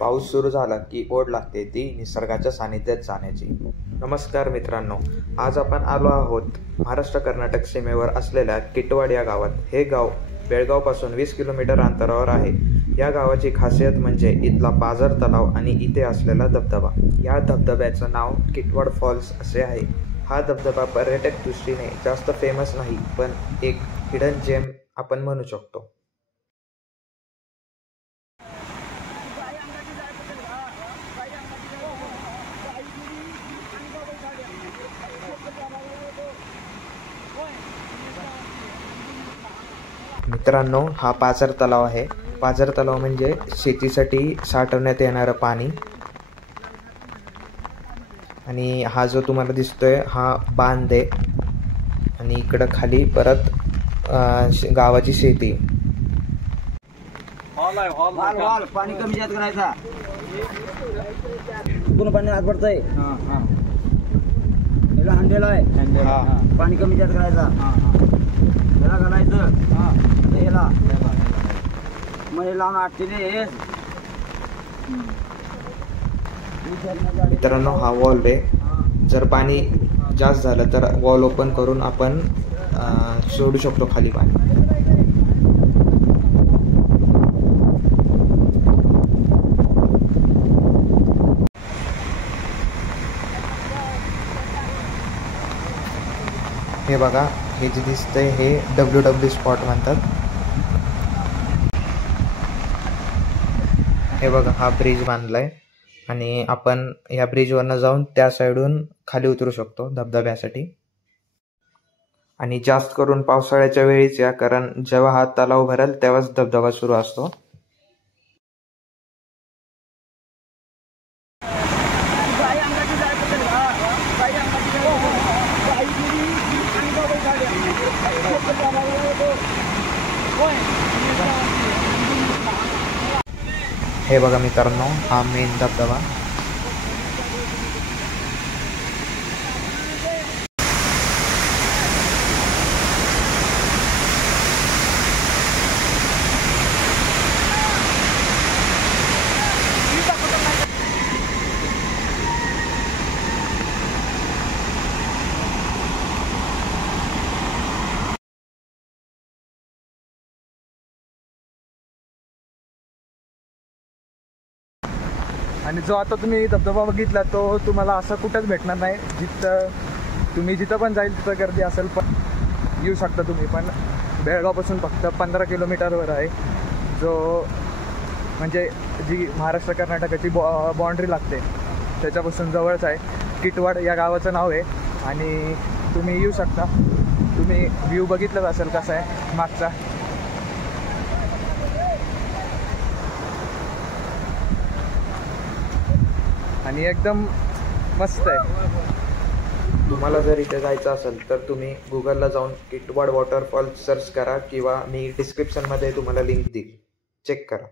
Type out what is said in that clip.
पाऊस सुरू झाला की ओढ लागते ती निसर्गाच्या सानिध्यात जाण्याची. नमस्कार मित्रांनो, आज आपण आलो आहोत महाराष्ट्र कर्नाटक सीमेवर असलेल्या किटवाड या गावात. हे गाव बेळगावपासून 20 किलोमीटर अंतरावर आहे. या गावाची खासियत म्हणजे इथला पाझर तलाव आणि इथे असलेला धबधबा. या धबधब्याचं नाव किटवाड फॉल्स असे आहे. हा धबधबा पर्यटक दृष्टीने जास्त फेमस नाही, पण एक हिडन जेम आपण म्हणू शकतो. मित्रांनो, हा पाझर तलाव आहे. पाझर तलाव म्हणजे शेतीसाठी साठवण्यात येणारं पाणी. आणि हा जो तुम्हाला दिसतोय हा बांध आहे आणि इकडं खाली परत गावाची शेती. पाणी कमी जास्त करायचा, पूर्ण पाणी आत पडतंय. हंडेला आहे, पाणी कमी जास्त करायचा. त्याला घालायचं, ह्याला मग लावून आठशे. मित्रांनो, हा वॉल आहे. जर पाणी जास्त झालं तर वॉल ओपन करून आपण सोडू शकतो खाली पाणी. हे बघा, हे जे दिसतंय हे WW स्पॉट म्हणतात. हे बघा, हा ब्रिज बांधलाय आणि आपण ह्या ब्रिजवरनं जाऊन त्या साईडून खाली उतरू शकतो धबधब्यासाठी. आणि जास्त करून पावसाळ्याच्या वेळीच या, कारण जेव्हा हा तलाव भरेल तेव्हाच धबधबा सुरू असतो. हे बघा मित्रांनो, हा मेन धबधबा. आणि जो आता तुम्ही धबधबा बघितला तो तुम्हाला असं कुठंच भेटणार नाही. जिथं पण जाईल तिथं गर्दी असेल, पण येऊ शकता तुम्ही. पण बेळगावपासून फक्त 15 किलोमीटरवर आहे, जो म्हणजे जी महाराष्ट्र कर्नाटकाची बाँड्री लागते त्याच्यापासून जवळच आहे. किटवाड या गावाचं नाव आहे आणि तुम्ही येऊ शकता. तुम्ही व्ह्यू बघितलंच असेल कसा आहे मागचा. आणि एकदम मस्त आहे. तुम्हाला जर इथे जायचं असेल तर तुम्ही गुगलला जाऊन किटवाड वॉटरफॉल सर्च करा किंवा मी डिस्क्रिप्शनमध्ये तुम्हाला लिंक देईल, चेक करा.